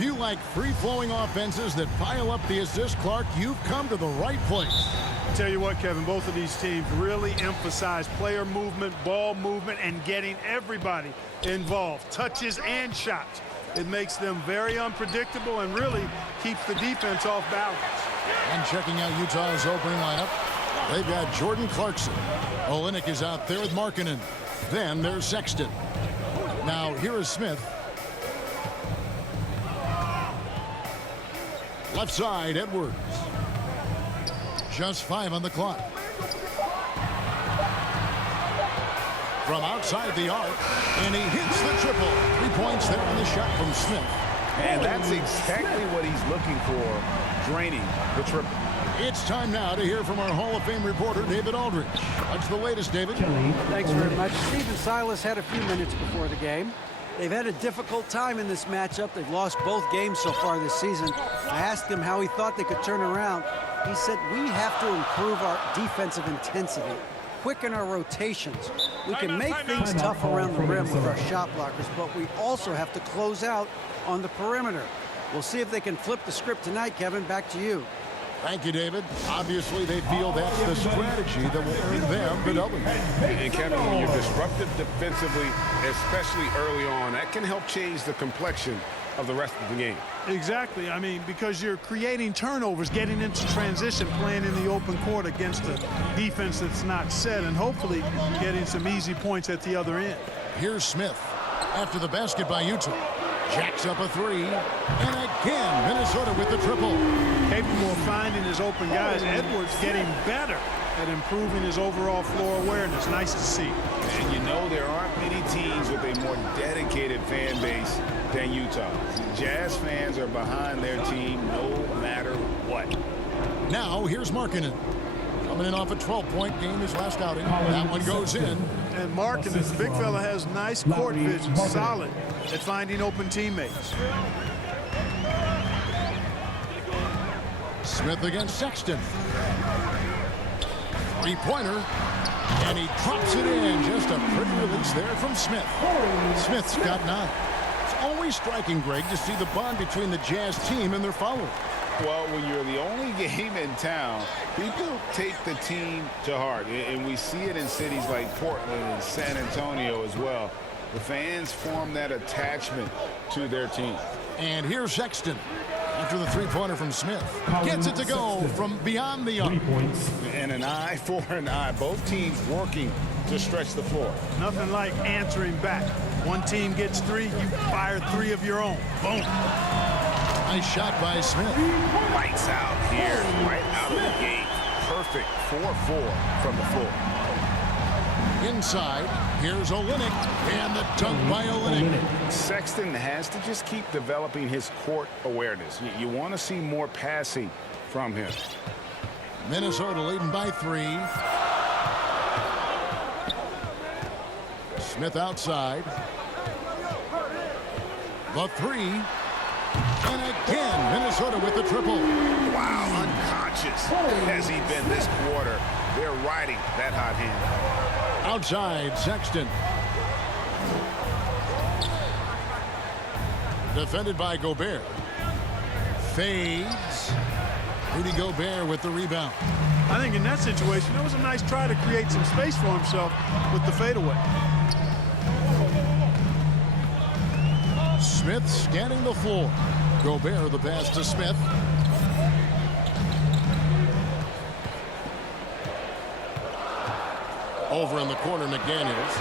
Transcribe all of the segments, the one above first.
If you like free-flowing offenses that pile up the assist, Clark, you've come to the right place. I'll tell you what, Kevin, both of these teams really emphasize player movement, ball movement, and getting everybody involved, touches and shots. It makes them very unpredictable and really keeps the defense off balance. And checking out Utah's opening lineup, they've got Jordan Clarkson. Olynyk is out there with Markkanen. Then there's Sexton. Now here is Smith. Left side, Edwards. Just 5 on the clock. From outside the arc, and he hits the triple. 3 points there on the shot from Smith. And that's exactly what he's looking for, draining the triple. It's time now to hear from our Hall of Fame reporter, David Aldridge. What's the latest, David? Thanks very much. Steve and Silas had a few minutes before the game. They've had a difficult time in this matchup. They've lost both games so far this season. I asked him how he thought they could turn around. He said, we have to improve our defensive intensity, quicken our rotations. We can make things tough around the rim with our shot blockers, but we also have to close out on the perimeter. We'll see if they can flip the script tonight, Kevin. Back to you. Thank you, David. Obviously, they feel that's the strategy that will earn them the W. And Kevin, when you're disruptive defensively, especially early on, that can help change the complexion of the rest of the game. Exactly. I mean, because you're creating turnovers, getting into transition, playing in the open court against a defense that's not set, and hopefully getting some easy points at the other end. Here's Smith after the basket by Utah. Jacks up a 3, and again, Minnesota with the triple. Capable of finding his open guys. Edwards getting better at improving his overall floor awareness. Nice to see. And you know there aren't many teams with a more dedicated fan base than Utah. Jazz fans are behind their team no matter what. Now, here's Markkanen. Coming in off a 12-point game his last outing. That one goes in. And Markkanen, this big fella, has nice court vision, solid at finding open teammates. Smith against Sexton. 3-pointer. And he drops it in. Just a pretty release there from Smith. Smith's got 9. It's always striking, Greg, to see the bond between the Jazz team and their followers. Well, when you're the only game in town, people take the team to heart. And we see it in cities like Portland and San Antonio as well. The fans form that attachment to their team. And here's Sexton. After the 3-pointer from Smith. Gets it to go from beyond the arc. And an eye for an eye. Both teams working to stretch the floor. Nothing like answering back. One team gets 3, you fire 3 of your own. Boom. Nice shot by Smith. Lights out here, right out of the gate. Perfect 4-4 from the floor. Inside, here's Olynyk, and the dunk by Olynyk. Sexton has to just keep developing his court awareness. You want to see more passing from him. Minnesota leading by 3. Smith outside. The 3. And again, Minnesota with the triple. Wow, unconscious has he been this quarter. They're riding that hot hand. Outside, Sexton. Defended by Gobert. Fades. Rudy Gobert with the rebound. I think in that situation, it was a nice try to create some space for himself with the fadeaway. Smith scanning the floor. Gobert the pass to Smith. Over in the corner, McDaniels.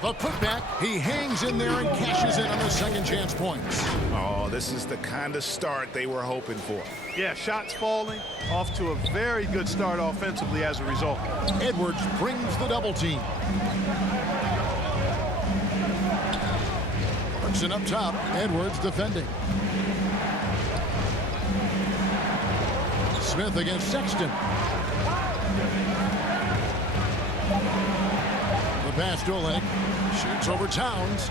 The putback, he hangs in there and cashes in on the second chance points. Oh, this is the kind of start they were hoping for. Yeah, shots falling, off to a very good start offensively as a result. Edwards brings the double team. Clarkson up top, Edwards defending. Smith against Sexton. The pass to Olynyk. Shoots over Towns.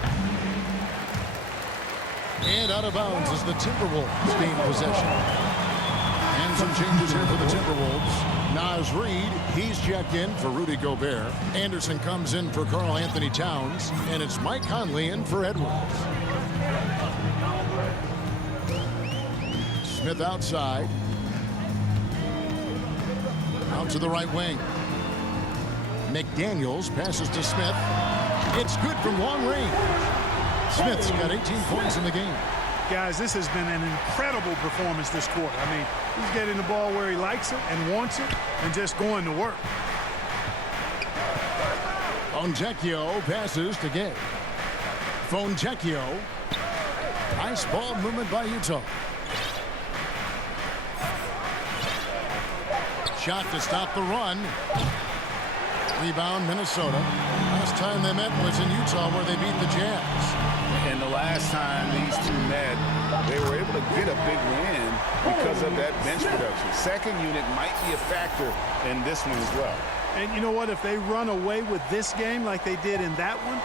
And out of bounds as the Timberwolves gain possession. And some changes here for the Timberwolves. Naz Reid, he's checked in for Rudy Gobert. Anderson comes in for Karl Anthony Towns. And it's Mike Conley in for Edwards. Smith outside. Out to the right wing. McDaniels passes to Smith. It's good from long range. Smith's got 18 points in the game. Guys, this has been an incredible performance this quarter. I mean, he's getting the ball where he likes it and wants it and just going to work. Fontecchio passes to Gay. Fontecchio. Nice ball movement by Utah. Shot to stop the run. Rebound, Minnesota. Last time they met was in Utah where they beat the Jazz. And the last time these two met, they were able to get a big win because of that bench production. Second unit might be a factor in this one as well. And you know what? If they run away with this game like they did in that one,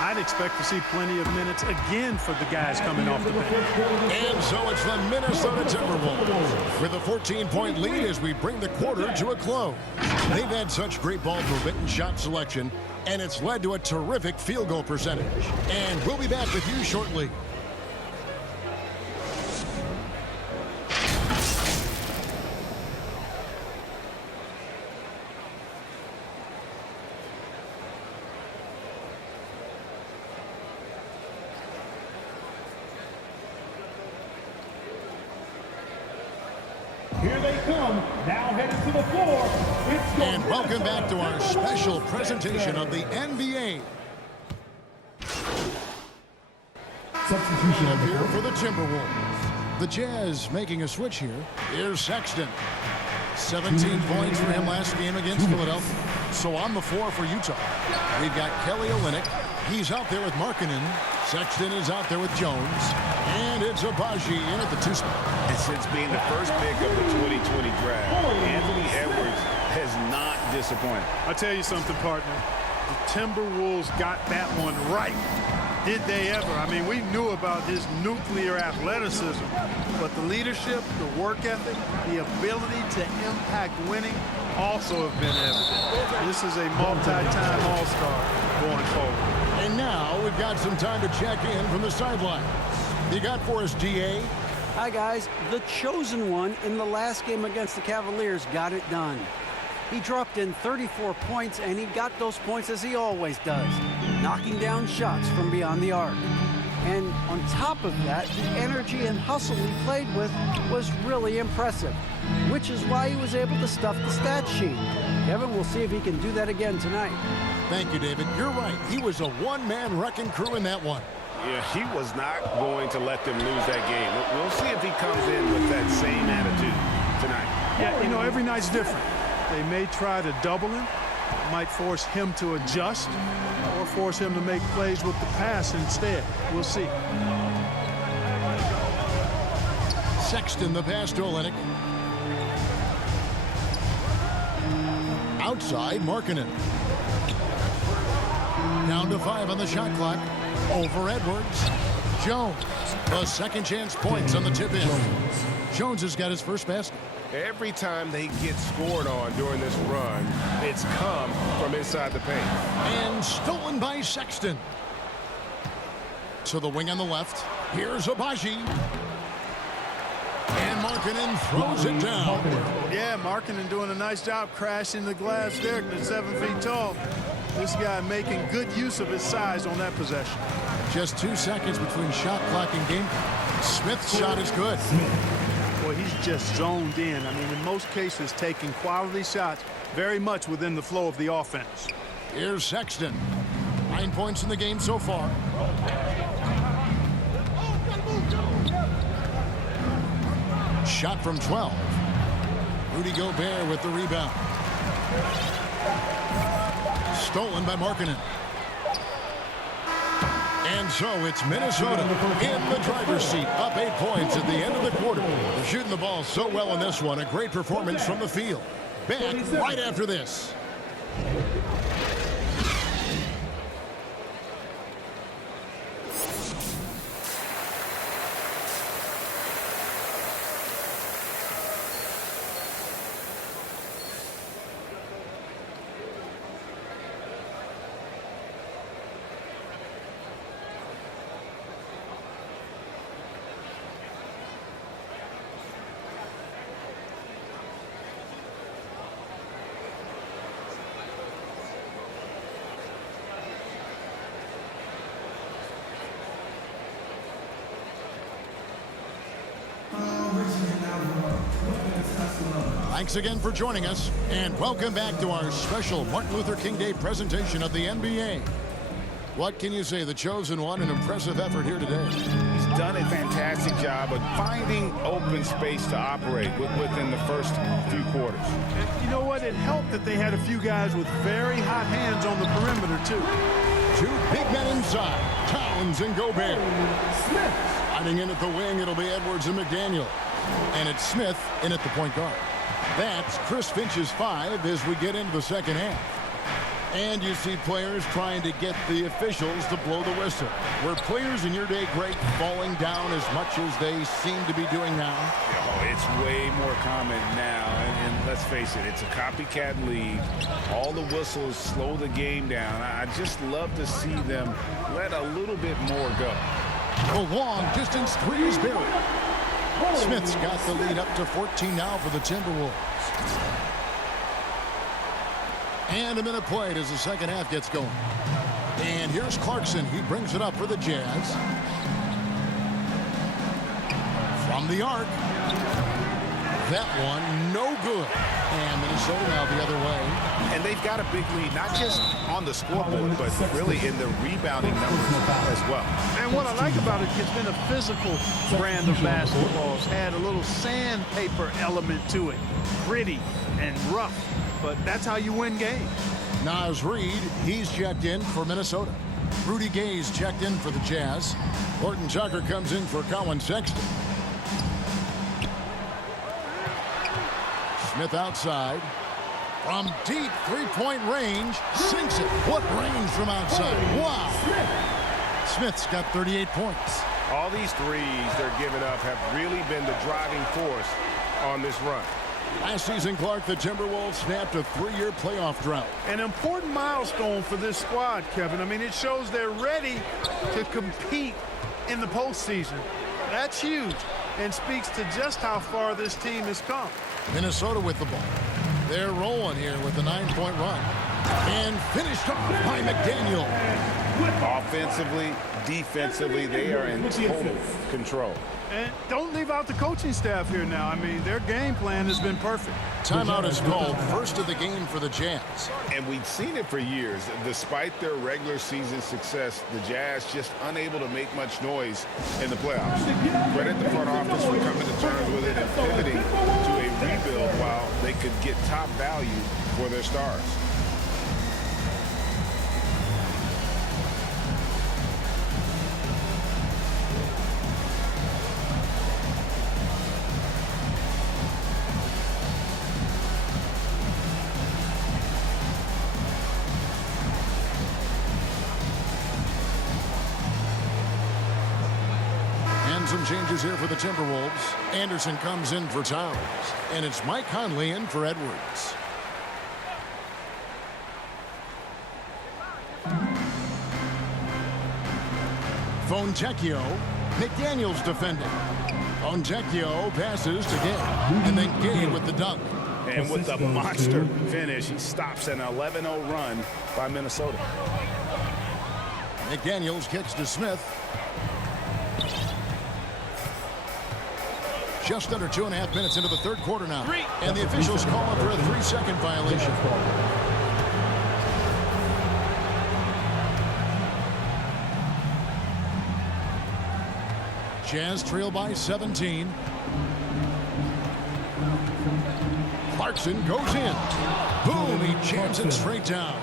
I'd expect to see plenty of minutes again for the guys coming off the bench. And so it's the Minnesota Timberwolves with a 14-point lead as we bring the quarter to a close. They've had such great ball movement and shot selection, and it's led to a terrific field goal percentage. And we'll be back with you shortly. Here they come, now headed to the floor. And welcome back to our special presentation of the NBA. Substitution Up here for the Timberwolves. The Jazz making a switch here. Here's Sexton. 17 points for him last game against Philadelphia. So on the floor for Utah, we've got Kelly Olynyk. He's out there with Markkanen. Sexton is out there with Jones. And it's Abaji in at the 2 spot. And since being the first pick of the 2020 draft, Anthony Edwards has not disappointed. I'll tell you something, partner. The Timberwolves got that one right. Did they ever? I mean, we knew about his nuclear athleticism, but the leadership, the work ethic, the ability to impact winning also have been evident. This is a multi-time All-Star going forward. And now we've got some time to check in from the sidelines. You got for us, DA? Hi, guys. The chosen one in the last game against the Cavaliers got it done. He dropped in 34 points, and he got those points as he always does, knocking down shots from beyond the arc. And on top of that, the energy and hustle he played with was really impressive, which is why he was able to stuff the stat sheet. Kevin, we'll see if he can do that again tonight. Thank you, David. You're right. He was a one-man wrecking crew in that one. Yeah, he was not going to let them lose that game. We'll see if he comes in with that same attitude tonight. Yeah, you know, every night's different. They may try to double him. It might force him to adjust or force him to make plays with the pass instead. We'll see. Sexton, the pass to Olynyk. Outside, Markkanen. Down to 5 on the shot clock. Over Edwards. Jones. The second chance points on the tip-in. Jones has got his first basket. Every time they get scored on during this run, it's come from inside the paint. And stolen by Sexton. To the wing on the left. Here's Abaji. And Markkanen throws it down. Yeah, Markkanen doing a nice job crashing the glass there at 7 feet tall. This guy making good use of his size on that possession. Just 2 seconds between shot clock and game. Smith's shot is good. Boy, he's just zoned in. I mean, in most cases, taking quality shots very much within the flow of the offense. Here's Sexton. 9 points in the game so far. Shot from 12. Rudy Gobert with the rebound. Stolen by Markkanen. And so it's Minnesota in the driver's seat, up 8 points at the end of the quarter. They're shooting the ball so well in this one. A great performance from the field. Back right after this. Thanks again for joining us, and welcome back to our special Martin Luther King Day presentation of the NBA. What can you say? The chosen one, an impressive effort here today. He's done a fantastic job of finding open space to operate within the first few quarters. And you know what? It helped that they had a few guys with very hot hands on the perimeter, too. Two big men inside, Towns and Gobert. Hiding in at the wing, it'll be Edwards and McDaniel. And it's Smith in at the point guard. That's Chris Finch's 5 as we get into the second half. And you see players trying to get the officials to blow the whistle. Were players in your day great falling down as much as they seem to be doing now? Oh, it's way more common now, and let's face it, it's a copycat league. All the whistles slow the game down. I just love to see them let a little bit more go. The long distance three is buried. Smith's got the lead up to 14 now for the Timberwolves. And a minute played as the second half gets going. And here's Clarkson. He brings it up for the Jazz. From the arc. That one, no good. And Minnesota now the other way. And they've got a big lead, not just on the scoreboard, but really in the rebounding numbers as well. And what I like about it, it's been a physical brand of basketball. It's had a little sandpaper element to it. Gritty and rough. But that's how you win games. Naz Reid, he's checked in for Minnesota. Rudy Gay's checked in for the Jazz. Horton Tucker comes in for Colin Sexton. Smith outside. From deep three-point range, sinks it. What range from outside? Wow. Smith's got 38 points. All these threes they're giving up have really been the driving force on this run. Last season, Clark, the Timberwolves snapped a 3-year playoff drought. An important milestone for this squad, Kevin. I mean, it shows they're ready to compete in the postseason. That's huge and speaks to just how far this team has come. Minnesota with the ball. They're rolling here with a 9-point run. And finished off by McDaniel. Offensively, defensively, they are in total control. And don't leave out the coaching staff here now. I mean, their game plan has been perfect. Timeout is called, first of the game for the Jazz. And we've seen it for years. Despite their regular season success, the Jazz just unable to make much noise in the playoffs. Credit the front office for coming to terms with it and pivoting to a rebuild while they could get top value for their stars. Some changes here for the Timberwolves. Anderson comes in for Towns. And it's Mike Conley in for Edwards. Fontecchio. McDaniel's defending. Fontecchio passes to Gay. And then Gay with the dunk. And with the monster finish, he stops an 11-0 run by Minnesota. McDaniels kicks to Smith. Just under 2.5 minutes into the third quarter now. And the officials call up for a 3-second violation. Jazz trail by 17. Clarkson goes in. Boom, he jams it straight down.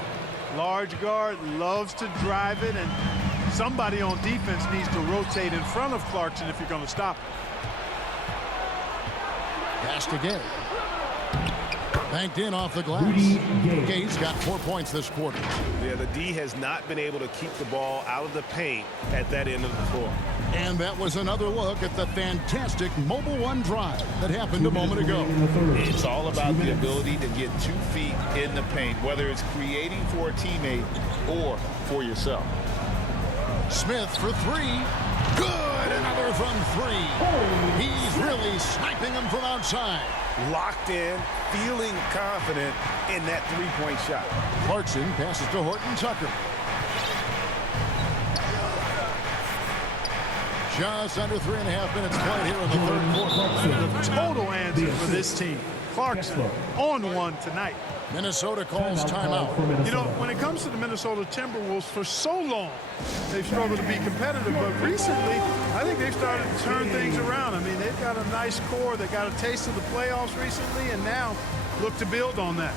Large guard loves to drive it, and somebody on defense needs to rotate in front of Clarkson if you're going to stop him. Passed again. Banked in off the glass. Gay's got 4 points this quarter. Yeah, the D has not been able to keep the ball out of the paint at that end of the floor. And that was another look at the fantastic mobile one drive that happened a moment ago. It's all about the ability to get 2 feet in the paint, whether it's creating for a teammate or for yourself. Smith for 3. Good, another from 3. He's really sniping him from outside. Locked in, feeling confident in that 3-point shot. Clarkson passes to Horton Tucker. Just under 3.5 minutes played here in the third quarter. The total answer for this team. Clarkson on one tonight. Minnesota calls timeout. You know, when it comes to the Minnesota Timberwolves, for so long, they've struggled to be competitive. But recently, I think they've started to turn things around. I mean, they've got a nice core. They got a taste of the playoffs recently, and now look to build on that.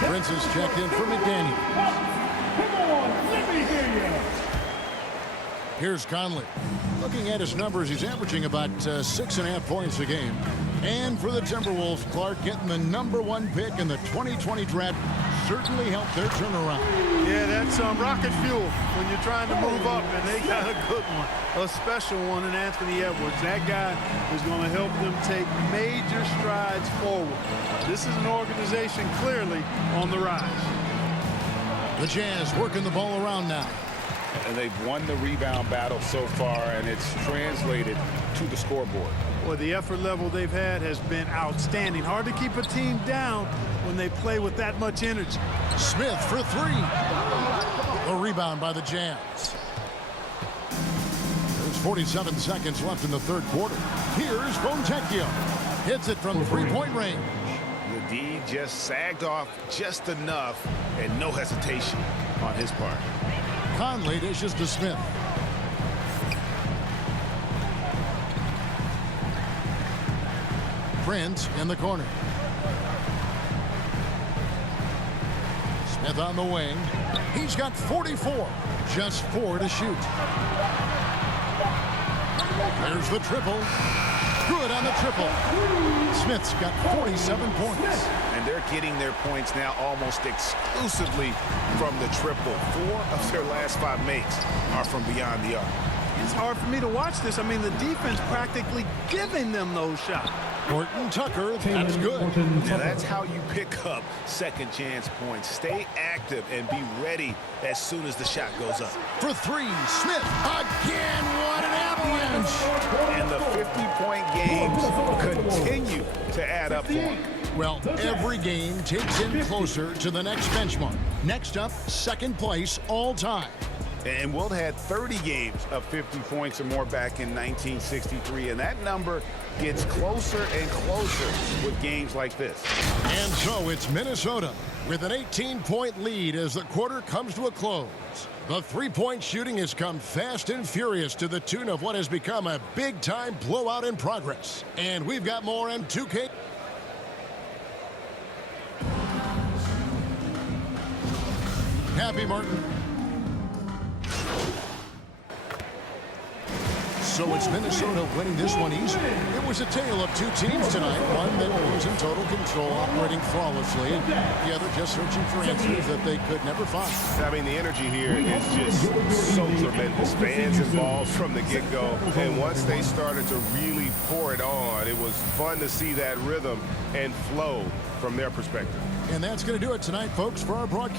Prince is checked in for McDaniel. Come on, let me hear you. Here's Conley. Looking at his numbers, he's averaging about 6.5 points a game. And for the Timberwolves, Clark getting the #1 pick in the 2020 draft certainly helped their turnaround. Yeah, that's rocket fuel when you're trying to move up, and they got a good one, a special one in Anthony Edwards. That guy is going to help them take major strides forward. This is an organization clearly on the rise. The Jazz working the ball around now. And they've won the rebound battle so far, and it's translated to the scoreboard. Boy, the effort level they've had has been outstanding. Hard to keep a team down when they play with that much energy. Smith for three. A rebound by the Jazz. There's 47 seconds left in the third quarter. Here's Fontecchio. Hits it from three-point range. The D just sagged off just enough, and no hesitation on his part. Conley dishes to Smith. Prince in the corner. Smith on the wing. He's got 44. Just 4 to shoot. There's the triple. Good on the triple. Smith's got 47 points. And they're getting their points now almost exclusively from the triple. 4 of their last 5 makes are from beyond the arc. It's hard for me to watch this. I mean, the defense practically giving them those shots. Horton Tucker, that's good. Now that's how you pick up second chance points. Stay active and be ready as soon as the shot goes up. For three, Smith again. What an avalanche. And the 50-point games continue to add up for him. Well, every game takes him closer to the next benchmark. Next up, second place all time. And Wilt had 30 games of 50 points or more back in 1963, and that number gets closer and closer with games like this. And so it's Minnesota with an 18-point lead as the quarter comes to a close. The three-point shooting has come fast and furious to the tune of what has become a big-time blowout in progress. And we've got more M2K. Happy Martin. So it's Minnesota winning this one easily. It was a tale of two teams tonight. One that was in total control, operating flawlessly, and the other just searching for answers that they could never find. I mean, the energy here is just so tremendous. Fans involved from the get-go. And once they started to really pour it on, it was fun to see that rhythm and flow from their perspective. And that's going to do it tonight, folks, for our broadcast.